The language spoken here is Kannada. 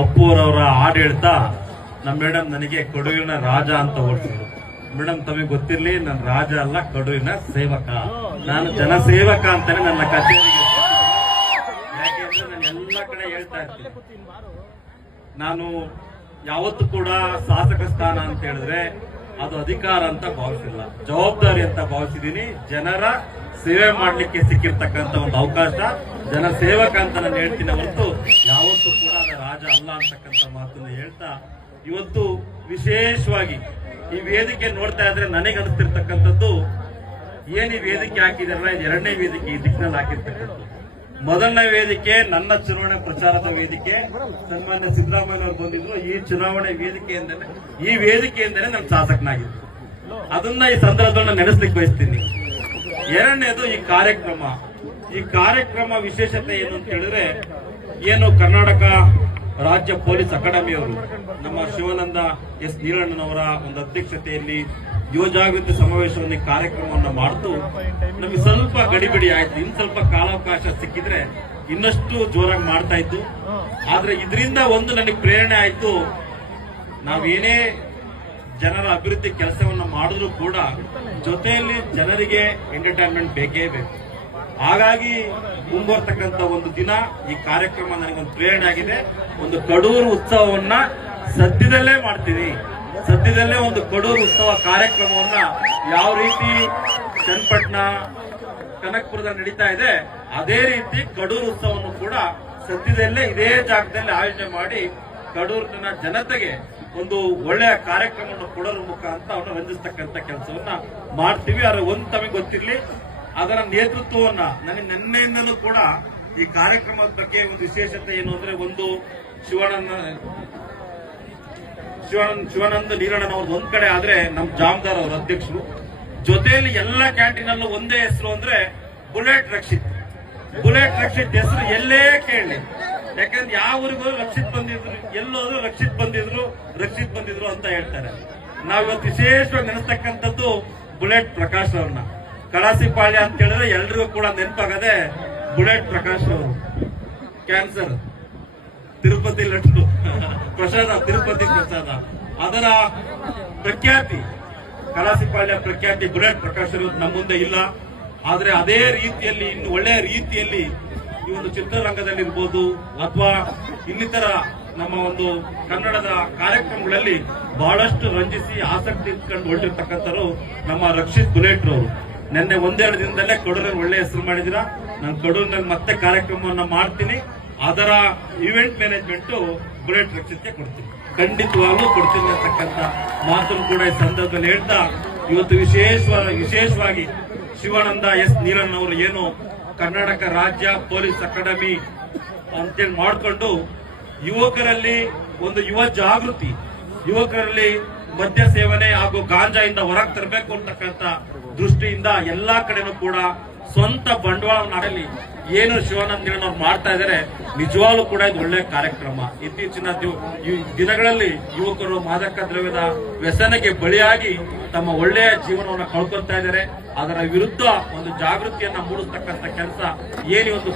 ಅಪ್ಪುರವರ ಆಡಳಿತ ನಮ್ಮ ಮೇಡಮ್ ನನಗೆ ಕೊಡಗಿನ ರಾಜ ಅಂತ ಹೊರಟಿದ್ರು. ಮೇಡಮ್ ತಮಗೆ ಗೊತ್ತಿರ್ಲಿ, ನನ್ನ ರಾಜ ಅಲ್ಲ, ಕೊಡಗಿನ ಸೇವಕ. ನಾನು ಜನಸೇವಕ ಅಂತಾನೆ ನನ್ನ ಕಚೇರಿಗೆ. ಯಾಕೆಂದ್ರೆ ನಾನು ಎಲ್ಲ ಕಡೆ ಹೇಳ್ತಾ ಇರ್ತೀನಿ, ನಾನು ಯಾವತ್ತೂ ಕೂಡ ಶಾಸಕ ಸ್ಥಾನ ಅಂತ ಹೇಳಿದ್ರೆ ಅದು ಅಧಿಕಾರ ಅಂತ ಭಾವಿಸಿಲ್ಲ, ಜವಾಬ್ದಾರಿ ಅಂತ ಭಾವಿಸಿದೀನಿ. ಜನರ ಸೇವೆ ಮಾಡ್ಲಿಕ್ಕೆ ಸಿಕ್ಕಿರ್ತಕ್ಕಂಥ ಒಂದು ಅವಕಾಶ, ಜನ ಸೇವಕ ಅಂತ ನಾನು ಹೇಳ್ತೀನಿ ಹೊರತು ಯಾವತ್ತೂ ಕೂಡ ಅದು ರಾಜ ಅಲ್ಲ ಅಂತಕ್ಕಂಥ ಮಾತನ್ನ ಹೇಳ್ತಾ, ಇವತ್ತು ವಿಶೇಷವಾಗಿ ಈ ವೇದಿಕೆ ನೋಡ್ತಾ ಇದ್ರೆ ನನಗೆ ಅನಿಸ್ತಿರ್ತಕ್ಕಂಥದ್ದು, ಏನ್ ಈ ವೇದಿಕೆ ಹಾಕಿದಾರಲ್ಲ, ಇದು ಎರಡನೇ ವೇದಿಕೆ ಈ ದಿಕ್ಕಿನಲ್ಲಿ ಹಾಕಿರ್ತಕ್ಕಂಥದ್ದು. ಮೊದಲನೇ ವೇದಿಕೆ ನನ್ನ ಚುನಾವಣೆ ಪ್ರಚಾರದ ವೇದಿಕೆ, ಸನ್ಮಾನ್ಯ ಸಿದ್ದರಾಮಯ್ಯ ಅವರು ಬಂದಿದ್ರು. ಈ ಚುನಾವಣೆ ವೇದಿಕೆಯಿಂದಲೇ, ಈ ವೇದಿಕೆಯಿಂದಲೇ ನಾನು ಶಾಸಕನಾಗಿದ್ದು, ಅದನ್ನ ಈ ಸಂದರ್ಭದಲ್ಲಿ ನೆನೆಸ್ಲಿಕ್ಕೆ ಬಯಸ್ತೀನಿ. ಎರಡನೇದು ಈ ಕಾರ್ಯಕ್ರಮ ವಿಶೇಷತೆ ಏನು ಅಂತ ಹೇಳಿದ್ರೆ, ಏನು ಕರ್ನಾಟಕ ರಾಜ್ಯ ಪೊಲೀಸ್ ಅಕಾಡೆಮಿಯವರು ನಮ್ಮ ಶಿವಾನಂದ ಎಸ್ ನೀಲಣ್ಣನವರ ಒಂದು ಅಧ್ಯಕ್ಷತೆಯಲ್ಲಿ ಯುವ ಜಾಗೃತಿ ಸಮಾವೇಶವನ್ನು ಕಾರ್ಯಕ್ರಮವನ್ನು ಮಾಡ್ತು. ನಮಗೆ ಸ್ವಲ್ಪ ಗಡಿಬಿಡಿ ಆಯ್ತು, ಇನ್ನು ಸ್ವಲ್ಪ ಕಾಲಾವಕಾಶ ಸಿಕ್ಕಿದ್ರೆ ಇನ್ನಷ್ಟು ಜೋರಾಗಿ ಮಾಡ್ತಾ ಇತ್ತು. ಆದ್ರೆ ಇದರಿಂದ ಒಂದು ನನಗೆ ಪ್ರೇರಣೆ ಆಯ್ತು, ನಾವೇನೇ ಜನರ ಅಭಿವೃದ್ಧಿ ಕೆಲಸವನ್ನು ಮಾಡಿದ್ರು ಕೂಡ ಜೊತೆಯಲ್ಲಿ ಜನರಿಗೆ ಎಂಟರ್ಟೈನ್ಮೆಂಟ್ ಬೇಕೇ ಬೇಕು. ಹಾಗಾಗಿ ಮುಂಬರ್ತಕ್ಕಂಥ ಒಂದು ದಿನ ಈ ಕಾರ್ಯಕ್ರಮ ನನಗೊಂದು ಪ್ರೇರಣೆ ಆಗಿದೆ. ಒಂದು ಕಡೂರು ಉತ್ಸವವನ್ನ ಸದ್ಯದಲ್ಲೇ ಮಾಡ್ತೀನಿ. ಸದ್ಯದಲ್ಲೇ ಒಂದು ಕಡೂರು ಉತ್ಸವ ಕಾರ್ಯಕ್ರಮವನ್ನ ಯಾವ ರೀತಿ ಚನ್ನಪಟ್ಟಣ ಕನಕಪುರದಲ್ಲಿ ನಡೀತಾ ಇದೆ, ಅದೇ ರೀತಿ ಕಡೂರು ಉತ್ಸವವನ್ನು ಕೂಡ ಸದ್ಯದಲ್ಲೇ ಇದೇ ಜಾಗದಲ್ಲಿ ಆಯೋಜನೆ ಮಾಡಿ ಕಡೂರಿನ ಜನತೆಗೆ ಒಂದು ಒಳ್ಳೆಯ ಕಾರ್ಯಕ್ರಮವನ್ನು ಕೊಡೋದ್ರ ಮುಖಾಂತರ ಅವನ್ನ ರಂಜಿಸ್ತಕ್ಕಂಥ ಕೆಲಸವನ್ನ ಮಾಡ್ತೀವಿ. ಆದ್ರೆ ಒಂದು ತಮಗೆ ಗೊತ್ತಿರಲಿ, ಅದರ ನೇತೃತ್ವವನ್ನ ನನಗೆ ನಿನ್ನೆಯಿಂದಲೂ ಕೂಡ ಈ ಕಾರ್ಯಕ್ರಮದ ಬಗ್ಗೆ ಒಂದು ವಿಶೇಷತೆ ಏನು ಅಂದ್ರೆ, ಒಂದು ಶಿವಾನಂದ ನೀಲಣ್ಣನವ್ರದ್ದು ಒಂದ್ ಕಡೆ ಆದ್ರೆ ನಮ್ಮ ಜಾಮದಾರ್ ಅವ್ರ ಅಧ್ಯಕ್ಷರು, ಜೊತೆಯಲ್ಲಿ ಎಲ್ಲ ಕ್ಯಾಂಟೀನಲ್ಲೂ ಒಂದೇ ಹೆಸರು ಅಂದ್ರೆ ಬುಲೆಟ್ ರಕ್ಷಿತ್ ಹೆಸರು ಎಲ್ಲೇ ಕೇಳಿ. ಯಾಕಂದ್ರೆ ಯಾವ ಊರಿಗೂ ರಕ್ಷಿತ್ ಬಂದಿದ್ರು, ಎಲ್ಲೋದ್ರು ರಕ್ಷಿತ್ ಬಂದಿದ್ರು ಅಂತ ಹೇಳ್ತಾರೆ. ನಾವಿವತ್ತು ವಿಶೇಷವಾಗಿ ನೆನೆಸ್ತಕ್ಕಂಥದ್ದು ಬುಲೆಟ್ ಪ್ರಕಾಶ್ ಅವ್ರನ್ನ. ಕಳಸಿಪಾಳ್ಯ ಅಂತ ಹೇಳಿದ್ರೆ ಎಲ್ರಿಗೂ ಕೂಡ ನೆನಪಾಗದೆ ಬುಲೆಟ್ ಪ್ರಕಾಶ್ ಅವರು. ಕ್ಯಾನ್ಸರ್ ತಿರುಪತಿ ಲಡ್ಡು ತಿರುಪತಿ ಪ್ರಸಾದ, ಅದರ ಪ್ರಖ್ಯಾತಿ ಕಳಸಿಪಾಳ್ಯ ಪ್ರಖ್ಯಾತಿ ಬುಲೆಟ್ ಪ್ರಕಾಶ್ ಅವರು ನಮ್ಮ ಮುಂದೆ ಇಲ್ಲ. ಆದ್ರೆ ಅದೇ ರೀತಿಯಲ್ಲಿ, ಇನ್ನು ಒಳ್ಳೆಯ ರೀತಿಯಲ್ಲಿ ಈ ಒಂದು ಚಿತ್ರರಂಗದಲ್ಲಿ ಇರ್ಬೋದು ಅಥವಾ ಇನ್ನಿತರ ನಮ್ಮ ಒಂದು ಕನ್ನಡದ ಕಾರ್ಯಕ್ರಮಗಳಲ್ಲಿ ಬಹಳಷ್ಟು ರಂಜಿಸಿ ಆಸಕ್ತಿ ಇಟ್ಕೊಂಡು ಹೊರಟಿರ್ತಕ್ಕಂಥವ್ರು ನಮ್ಮ ರಕ್ಷಿತ್ ಬುಲೆಟ್ ರವರು. ನಿನ್ನೆ ಒಂದೆರಡು ದಿನದಲ್ಲೇ ಕಡೂರಲ್ಲಿ ಒಳ್ಳೆ ಹೆಸರು ಮಾಡಿದಿರಾ. ನಾನು ಕಡೂರಿನಲ್ಲಿ ಮತ್ತೆ ಕಾರ್ಯಕ್ರಮವನ್ನ ಮಾಡ್ತೀನಿ. ಅದರ ಇವೆಂಟ್ ಮ್ಯಾನೇಜ್ಮೆಂಟ್ ಬುಲೆಟ್ ರಕ್ಷಿತ್ಗೆ ಕೊಡ್ತೀನಿ, ಖಂಡಿತವಾಗ್ಲೂ ಕೊಡ್ತೀನಿ ಅಂತಕ್ಕಂಥ ಮಾತನ್ನು ಕೂಡ ಈ ಸಂದರ್ಭದಲ್ಲಿ ಹೇಳ್ತಾ, ಇವತ್ತು ವಿಶೇಷವಾಗಿ ಶಿವಾನಂದ ಎಸ್ ನೀಲಣ್ಣನವರು ಏನು ಕರ್ನಾಟಕ ರಾಜ್ಯ ಪೊಲೀಸ್ ಅಕಾಡೆಮಿ ಅಂತೇಳಿ ಮಾಡಿಕೊಂಡು ಯುವಕರಲ್ಲಿ ಒಂದು ಯುವ ಜಾಗೃತಿ, ಯುವಕರಲ್ಲಿ ಮದ್ಯ ಸೇವನೆ ಹಾಗೂ ಗಾಂಜಾಯಿಂದ ಹೊರಗೆ ತರಬೇಕು ಅಂತಕ್ಕಂಥ ದೃಷ್ಟಿಯಿಂದ ಎಲ್ಲಾ ಕಡೆನೂ ಕೂಡ ಸ್ವಂತ ಬಂಡವಾಳವನ್ನು ಏನು ಶಿವಾನಂದ ನೀಲಣ್ಣವ್ರು ಮಾಡ್ತಾ ಇದ್ದಾರೆ, ನಿಜವಾಗ್ಲೂ ಕೂಡ ಇದು ಒಳ್ಳೆಯ ಕಾರ್ಯಕ್ರಮ. ಇತ್ತೀಚಿನ ದಿನಗಳಲ್ಲಿ ಯುವಕರು ಮಾದಕ ದ್ರವ್ಯದ ವ್ಯಸನಕ್ಕೆ ಬಲಿಯಾಗಿ ತಮ್ಮ ಒಳ್ಳೆಯ ಜೀವನವನ್ನು ಕಳ್ಕೊಳ್ತಾ ಇದ್ದಾರೆ. ಅದರ ವಿರುದ್ಧ ಒಂದು ಜಾಗೃತಿಯನ್ನ ಮೂಡಿಸ್ತಕ್ಕಂಥ ಕೆಲಸ ಏನು ಒಂದು